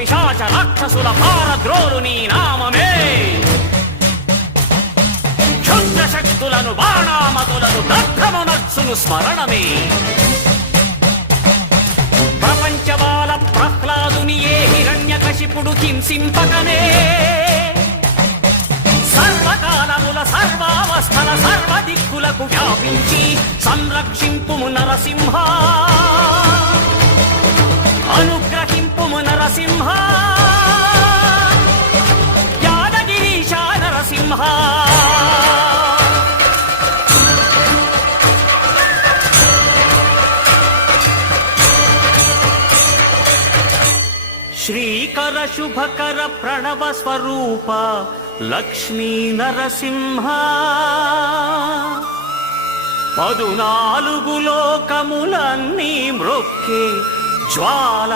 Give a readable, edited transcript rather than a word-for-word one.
పిశాచ రాక్షసుల భారద్రోలు నీ నామమే. క్షుద్ర శక్తులను బాణామతులను దగ్ధమునర్చును స్మరణమే. ప్రపంచబాల ప్రహ్లాదుని ఏ హిరణ్యకశిపుడు హింసింపకనే. సర్వకాలముల సర్వావస్థల సర్వదిక్కులకు వ్యాపించి సంరక్షింపుము నరసింహ, అనుగ్రహింపుము నరసింహ, యాదగిరీశ నరసింహ. శ్రీకర శుభకర ప్రణవ స్వరూప లక్ష్మీ నరసింహ. 14 లోకములన్నీ మ్రొక్కే జ్వాల